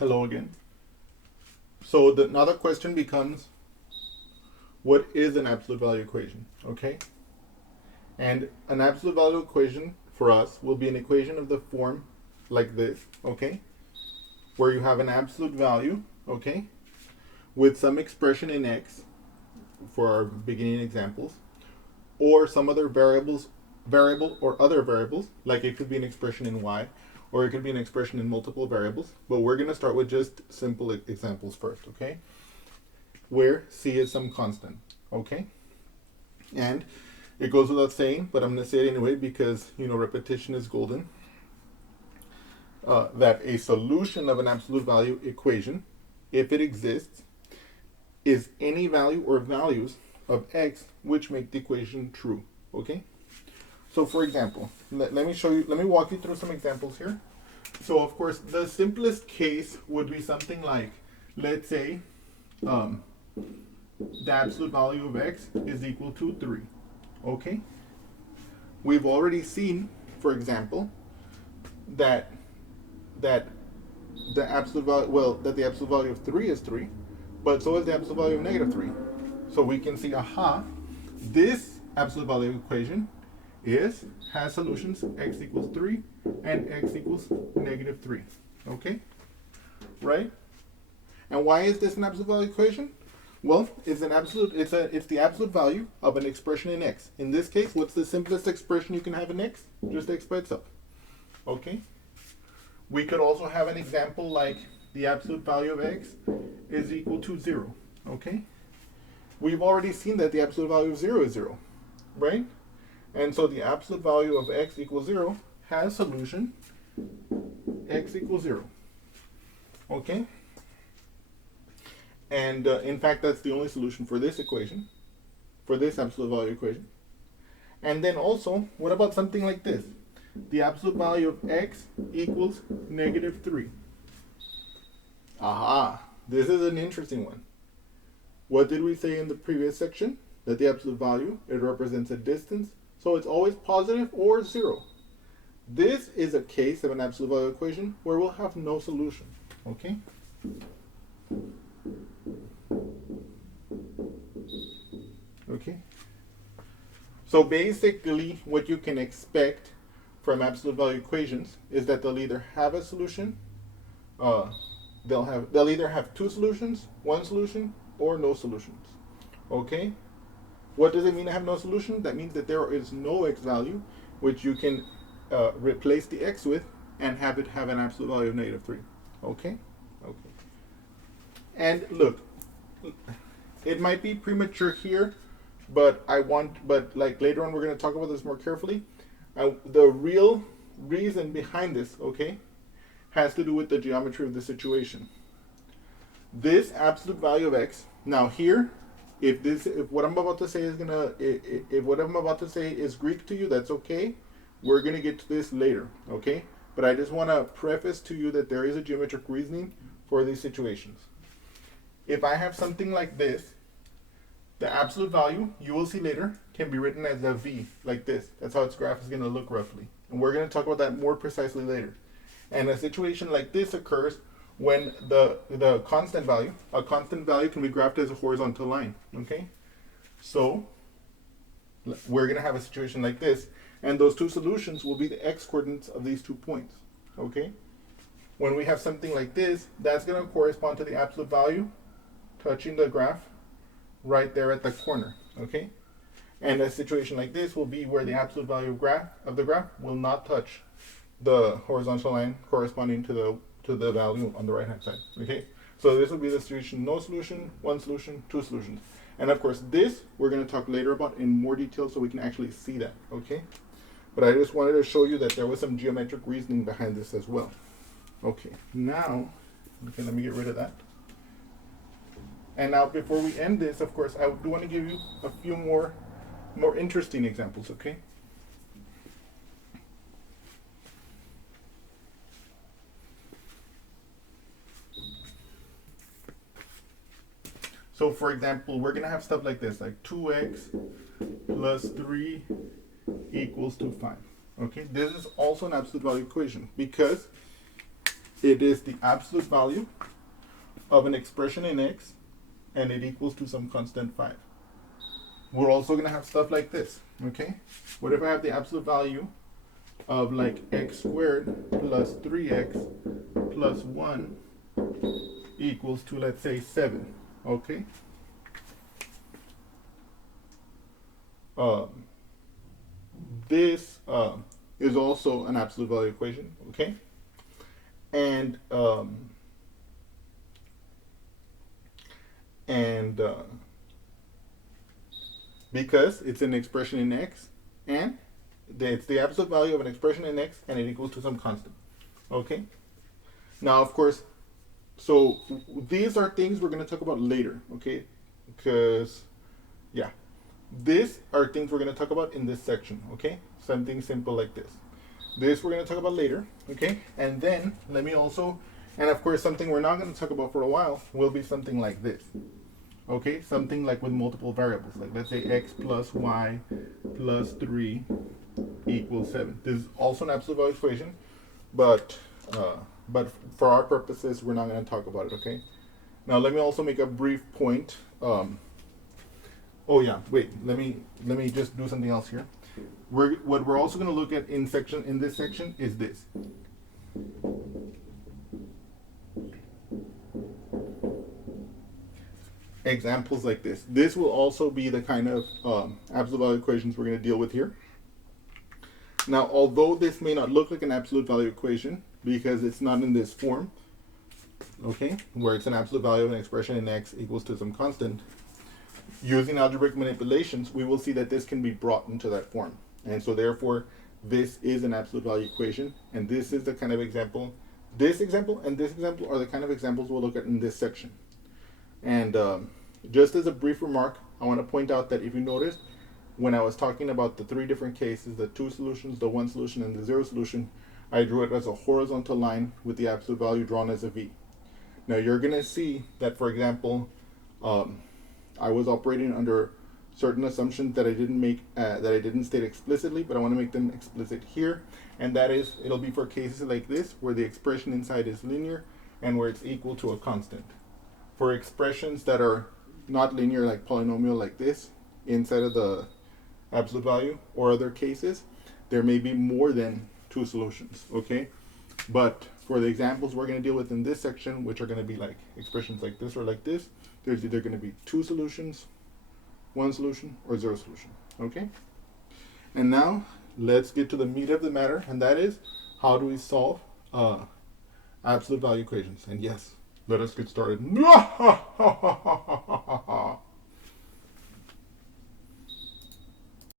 Hello again. So another question becomes, what is an absolute value equation? Okay? And an absolute value equation for us will be an equation of the form like this, okay? Where you have an absolute value, okay, with some expression in x for our beginning examples, or some other variable or other variables, like it could be an expression in y, or it could be an expression in multiple variables, but we're going to start with just simple examples first, okay? Where c is some constant, okay? And it goes without saying, but I'm going to say it anyway because, repetition is golden, that a solution of an absolute value equation, if it exists, is any value or values of x which make the equation true, okay? So for example, let me walk you through some examples here. So of course, the simplest case would be something like, let's say, the absolute value of x is equal to 3, okay? We've already seen, for example, that the absolute value of 3 is 3, but so is the absolute value of negative 3. So we can see, this absolute value equation has solutions x equals 3 and x equals negative 3. Okay? Right? And why is this an absolute value equation? Well, it's the absolute value of an expression in x. In this case, what's the simplest expression you can have in x? Just x by itself. Okay? We could also have an example like the absolute value of x is equal to 0. Okay? We've already seen that the absolute value of 0 is 0. Right? And so the absolute value of x equals 0 has solution x equals 0. Okay? And in fact, that's the only solution for this equation, for this absolute value equation. And then also, what about something like this? The absolute value of x equals negative 3. This is an interesting one. What did we say in the previous section? That the absolute value, it represents a distance, so it's always positive or 0. This is a case of an absolute value equation where we'll have no solution, okay? Okay. So basically, what you can expect from absolute value equations is that they'll either have a solution, they'll either have two solutions, one solution, or no solutions. Okay? What does it mean to have no solution? That means that there is no x value which you can replace the x with and have it have an absolute value of negative 3. Okay? Okay. And look, it might be premature here, but like later on we're going to talk about this more carefully. The real reason behind this, okay, has to do with the geometry of the situation. This absolute value of x, now here, if what I'm about to say is Greek to you, that's okay. We're gonna get to this later, okay? But I just want to preface to you that there is a geometric reasoning for these situations. If I have something like this, the absolute value, you will see later, can be written as a v, like this. That's how its graph is going to look roughly. And we're going to talk about that more precisely later. And a situation like this occurs when a constant value can be graphed as a horizontal line, okay? So we're going to have a situation like this, and those two solutions will be the x coordinates of these 2 points, okay? When we have something like this, that's going to correspond to the absolute value touching the graph right there at the corner, okay? And a situation like this will be where the absolute value of the graph will not touch the horizontal line corresponding to the value on the right hand side, okay? So this will be the situation: no solution, one solution, two solutions. And of course this we're going to talk later about in more detail so we can actually see that, okay? But I just wanted to show you that there was some geometric reasoning behind this as well. Okay, now, okay, let me get rid of that. And now, before we end this, of course, I do want to give you a few more interesting examples, okay? So, for example, we're going to have stuff like this, like 2x plus 3 equals to 5, okay? This is also an absolute value equation because it is the absolute value of an expression in x, and it equals to some constant 5. We're also going to have stuff like this, okay? What if I have the absolute value of like x squared plus 3x plus 1 equals to, let's say, 7, okay? This is also an absolute value equation, okay? And because it's an expression in x, and it's the absolute value of an expression in x, and it equals to some constant, okay? Now, of course, so these are things we're going to talk about later, okay? Because, yeah, these are things we're going to talk about in this section, okay? Something simple like this. This we're going to talk about later, okay? And then let me also, and of course, something we're not going to talk about for a while will be something like this, okay? Something like with multiple variables, like let's say x plus y plus 3 equals 7. This is also an absolute value equation, but for our purposes, we're not going to talk about it, okay? Now, let me also make a brief point. Oh yeah, wait. Let me just do something else here. What we're also going to look at in this section is this. Examples like this. This will also be the kind of absolute value equations we're going to deal with here. Now, although this may not look like an absolute value equation because it's not in this form, okay, where it's an absolute value of an expression in x equals to some constant, using algebraic manipulations, we will see that this can be brought into that form. And so therefore, this is an absolute value equation, and this is the kind of example, this example and this example are the kind of examples we'll look at in this section. And just as a brief remark, I want to point out that if you notice, when I was talking about the 3 different cases, the 2 solutions, the 1 solution, and the 0 solution, I drew it as a horizontal line with the absolute value drawn as a V. Now you're going to see that, for example, I was operating under certain assumptions that I didn't state explicitly, but I want to make them explicit here. And that is, it'll be for cases like this, where the expression inside is linear and where it's equal to a constant. For expressions that are not linear, like polynomial like this, inside of the absolute value, or other cases, there may be more than 2 solutions, okay? But for the examples we're going to deal with in this section, which are going to be like expressions like this or like this, there's either going to be 2 solutions, 1 solution, or 0 solution, okay? And now, let's get to the meat of the matter, and that is, how do we solve absolute value equations? And yes, let us get started.